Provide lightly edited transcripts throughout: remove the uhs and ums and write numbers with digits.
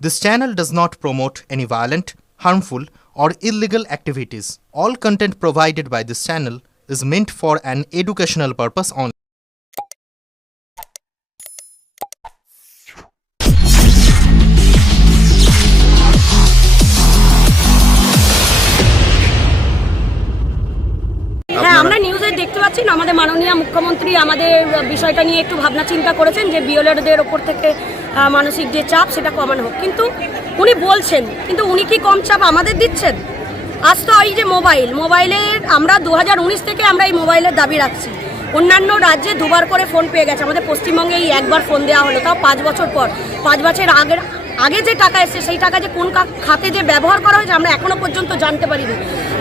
This channel does not promote any violent, harmful, or illegal activities. All content provided by this channel is meant for an educational purpose only. হ্যাঁ, আমরা নিউজে দেখতে পাচ্ছি না, আমাদের মাননীয় মুখ্যমন্ত্রী আমাদের বিষয়টা নিয়ে একটু ভাবনা চিন্তা করেছেন যে বিএলএদের ওপর থেকে মানসিক যে চাপ সেটা কমানো হোক। কিন্তু উনি বলছেন, কিন্তু উনি কি কম চাপ আমাদের দিচ্ছেন? আজ তো এই যে মোবাইলের আমরা 2019 থেকে আমরা এই মোবাইলের দাবি রাখছি। অন্যান্য রাজ্যে দুবার করে ফোন পেয়ে গেছে, আমাদের পশ্চিমবঙ্গে এই একবার ফোন দেওয়া হলো, তাও 5 বছর পর। 5 বছর আগে যে টাকা এসছে সেই টাকা যে কোন খাতে যে ব্যবহার করা হয়েছে আমরা এখনো পর্যন্ত জানতে পারিনি।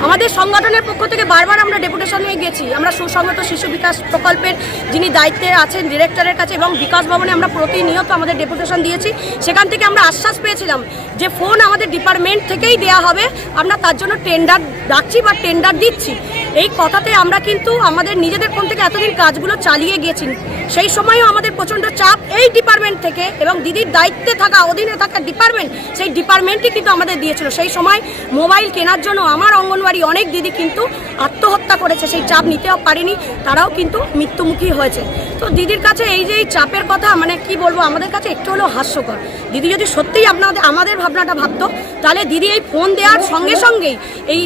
আমাদের সংগঠনের পক্ষ থেকে বারবার আমরা ডেপুটেশন নিয়ে গেছি। আমরা সুসংহত শিশু বিকাশ প্রকল্পের যিনি দায়িত্বে আছেন ডিরেক্টরের কাছে এবং বিকাশ ভবনে আমরা প্রতিনিয়ত আমাদের ডেপুটেশন দিয়েছি। সেখান থেকে আমরা আশ্বাস পেয়েছিলাম যে ফোন আমাদের ডিপার্টমেন্ট থেকেই দেওয়া হবে, আমরা তার জন্য টেন্ডার ডাকছি বা টেন্ডার দিচ্ছি। এই কথাতে আমরা কিন্তু আমাদের নিজেদের ফোন থেকে এতদিন কাজগুলো চালিয়ে গিয়েছি। সেই সময়ও আমাদের প্রচণ্ড চাপ এই ডিপার্টমেন্ট থেকে এবং দিদির দায়িত্বে থাকা অধীনে থাকা ডিপার্টমেন্ট, সেই ডিপার্টমেন্টই কিন্তু আমাদের দিয়েছিল। সেই সময় মোবাইল কেনার জন্য আমার অঙ্গনওয়াড়ি অনেক দিদি কিন্তু আত্মহত্যা করেছে, সেই চাপ নিতেও পারেনি, তারাও কিন্তু মৃত্যুমুখী হয়েছে। তো দিদির কাছে এই যে এই চাপের কথা মানে কি বলবো, আমাদের কাছে একটু হলেও হাস্যকর। দিদি যদি সত্যিই আমাদের ভাবনাটা ভাবতো তাহলে দিদি এই ফোন দেওয়ার সঙ্গে সঙ্গেই এই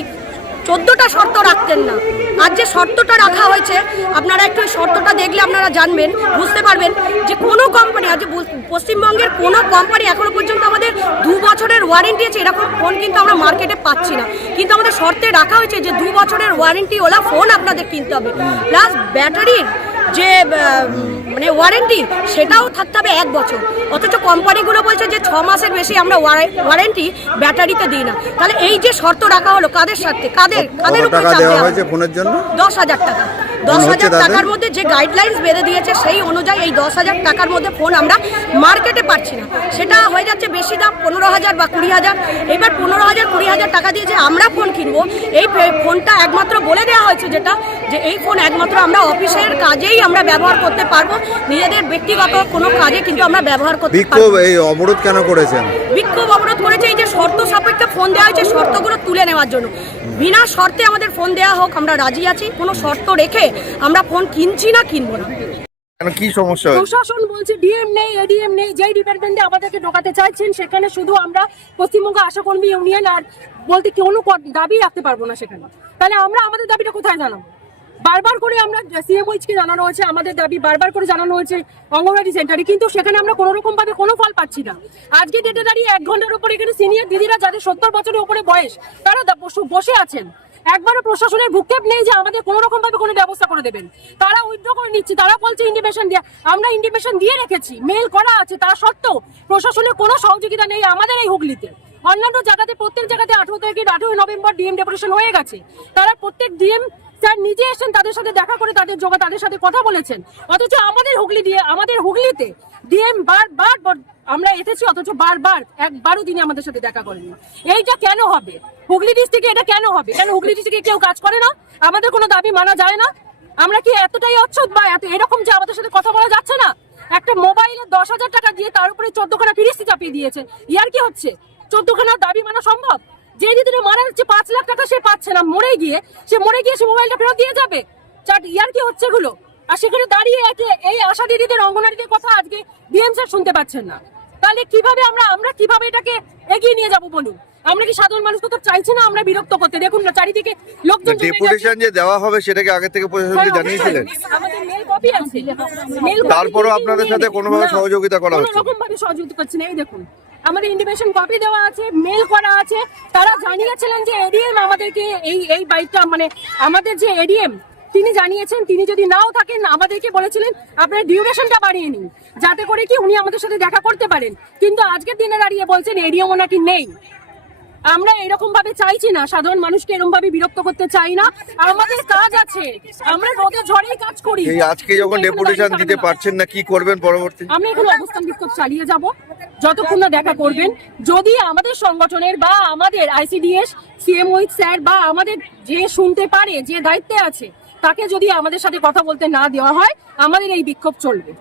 14টা শর্ত রাখতেন না। আর যে শর্তটা রাখা হয়েছে আপনারা একটু শর্তটা দেখলে আপনারা জানবেন, বুঝতে পারবেন যে কোনো কোম্পানি, আজ পশ্চিমবঙ্গের কোনো কোম্পানি এখনো পর্যন্ত আমাদের 2 বছরের ওয়ারেন্টি আছে এরকম ফোন কিন্তু আমরা মার্কেটে পাচ্ছি না। কিন্তু আমাদের শর্তে রাখা হয়েছে যে 2 বছরের ওয়ারেন্টি ওলা ফোন আপনাদের কিনতে হবে, প্লাস ব্যাটারির যে মানে ওয়ারেন্টি সেটাও থাকতে হবে 1 বছর। অথচ কোম্পানিগুলো বলছে যে 6 মাসের বেশি আমরা ওয়ারেন্টি ব্যাটারিতে দিই না। তাহলে এই যে শর্ত রাখা হলো কাদের সাথে, কাদের উপর চাপ দেওয়া হয়েছে ফোনের জন্য? 10,000 টাকা। 10,000 টাকার মধ্যে যে গাইডলাইন্স বেঁধে দিয়েছে সেই অনুযায়ী এই 10,000 টাকার মধ্যে ফোন আমরা মার্কেটে পাচ্ছি না। সেটা হয়ে যাচ্ছে বেশি দাম, 15,000 বা 20,000। এবার 15,000 20,000 টাকা দিয়ে যে আমরা ফোন কিনবো, এই ফোনটা একমাত্র বলে দেওয়া হয়েছে যেটা যে এই ফোন একমাত্র আমরা অফিসের কাজেই আমরা ব্যবহার করতে পারবো, নিজেদের ব্যক্তিগত কোনো কাজে কিন্তু আমরা ব্যবহার করতে পারবো। বিক্ষোভ এই অবরোধ কেন করেছেন? বিক্ষোভ অবরোধ করেছে এই যে শর্ত সাপেক্ষে ফোন দেওয়া হয়েছে, শর্তগুলো তুলে নেওয়ার জন্য। বিনা শর্তে আমাদের ফোন দেওয়া হোক, আমরা রাজি আছি। কোনো শর্ত রেখে আমরা ফোন কিনছি না, কিনবো না। কি সমস্যা? প্রশাসন বলছে ডিএম নেই, এডিএম নেই। যেই ডিপার্টমেন্টে আমাদেরকে ঢোকাতে চাইছেন সেখানে শুধু আমরা পশ্চিমবঙ্গ আশাকর্মী ইউনিয়ন আর বলতে কোনো দাবি রাখতে পারবো না সেখানে। তাহলে আমরা আমাদের দাবিটা কোথায় জানাবো? বারবার করে আমরা সিএমওইচকে জানানো হয়েছে আমাদের দাবি, বারবার করে জানানো হয়েছে অঙ্গনওয়াড়ি সেন্টারে, কিন্তু সেখানে আমরা কোনো রকম ভাবে কোনো ফল পাচ্ছি না। আজকে ডেটে দাঁড়িয়ে 1 ঘন্টার উপরে এখানে সিনিয়র দিদিরা যাদের 70 বছরের উপরে বয়স তারা বসে আছেন। একবারও প্রশাসনের ভূক্ষেপ নেই যে আমাদের কোনো রকম ভাবে কোনো ব্যবস্থা করে দেবেন। তারা উইথড্র করে নিচ্ছে, তারা বলছে ইন্টিমেশন দিয়ে। আমরা ইন্টিমেশন দিয়ে রেখেছি, মেল করা আছে, তারা সত্ত্বেও প্রশাসনের কোনো সহযোগিতা নেই আমাদের এই হুগলিতে। অন্যান্য জায়গাতে প্রত্যেক জায়গাতে 18 থেকে 18 নভেম্বর ডিএম ডেপুটেশন হয়ে গেছে। তারা প্রত্যেক ডিএম স্যার নিজে এসেছেন, তাদের সাথে দেখা করে তাদের সাথে কথা বলেছেন। অথচ আমাদের হুগলিতে ডিএম বারবার আমরা এসেছি, অথচ বারবার একবারও তিনি আমাদের সাথে দেখা করেনি। এইটা কেন হবে? হুগলি ডিস্ট্রিক্টে এটা কেন হবে? কেন হুগলি ডিস্ট্রিক্টে কেউ কাজ করে না? আমাদের কোনো দাবি মানা যায় না? আমরা কি এতটাই অচ্ছুত বা এরকম যে আমাদের সাথে কথা বলা যাচ্ছে না? একটা মোবাইলে 10,000 টাকা দিয়ে তার উপরে 14খানা ফিরিস্তি চাপিয়ে দিয়েছে। ইয়ার কি হচ্ছে? 14খানা দাবি মানা সম্ভব? যে দিদিটা মারা যাচ্ছে 5 লাখ টাকা সে পাচ্ছে না, মরে গিয়ে সে মোবাইলটা ফেরত দিয়ে যাবে? ইয়ার কি হচ্ছে এগুলো? আর সেখানে দাঁড়িয়ে এই আশা দিদিদের অঙ্গনারীদের কথা আজকে ডিএম স্যার শুনতে পাচ্ছেন না। তাহলে কিভাবে আমরা কিভাবে এটাকে এগিয়ে নিয়ে যাব বলুন? আমরা কি সাধারণ মানুষকে তো চাইছি না আমরা বিরক্ত করতে? দেখুন না চারিদিকে লোকজন। ডেপুটেশন যে দেওয়া হবে সেটাকে আগে থেকে প্রশাসনকে জানিয়েছিলেন? আমাদের মেল কপি আছে, তারপরও আপনাদের সাথে কোনোভাবে সহযোগিতা করা হচ্ছে? কোনো রকম ভাবে সহযোগিতা করছে না। এই দেখুন আমাদের ইন্টিমেশন কপি দেওয়া আছে, মেল করা আছে। তারা জানিয়েছিলেন যে এডিএম আমাদেরকে এই বাইকটা মানে আমাদের যে এডিএম তিনি জানিয়েছেন, তিনি যদি নাও থাকেন আমাদেরকে বলেছিলেন আপনারা ডিউরেশনটা বাড়িয়ে নিন যাতে করে কি উনি আমাদের সাথে দেখা করতে পারেন। কিন্তু আজকের দিনে দাঁড়িয়ে বলছেন এডিএম ওনাকে নেই। আমরা এরকম ভাবে চাইছি না, সাধারণ মানুষকে এরকম ভাবে বিরক্ত করতে চাই না। আমাদের কাজ আছে, আমরা রোদে ঝড়েই কাজ করি। আজকে যখন ডেপুটেশন দিতে পারছেন না, কি করবেন পরবর্তী? আমরা এখন অবস্থান বিক্ষোভ চালিয়ে যাব যতক্ষণ না দেখা করবেন। যদি আমাদের সংগঠনের বা আমাদের আইসিডিএস সিএমওইচ স্যার বা আমাদের যে শুনতে পারে, যে দায়িত্বে আছে, তাকে যদি আমাদের সাথে কথা বলতে না দেওয়া হয় আমাদের এই বিক্ষোভ চলবে।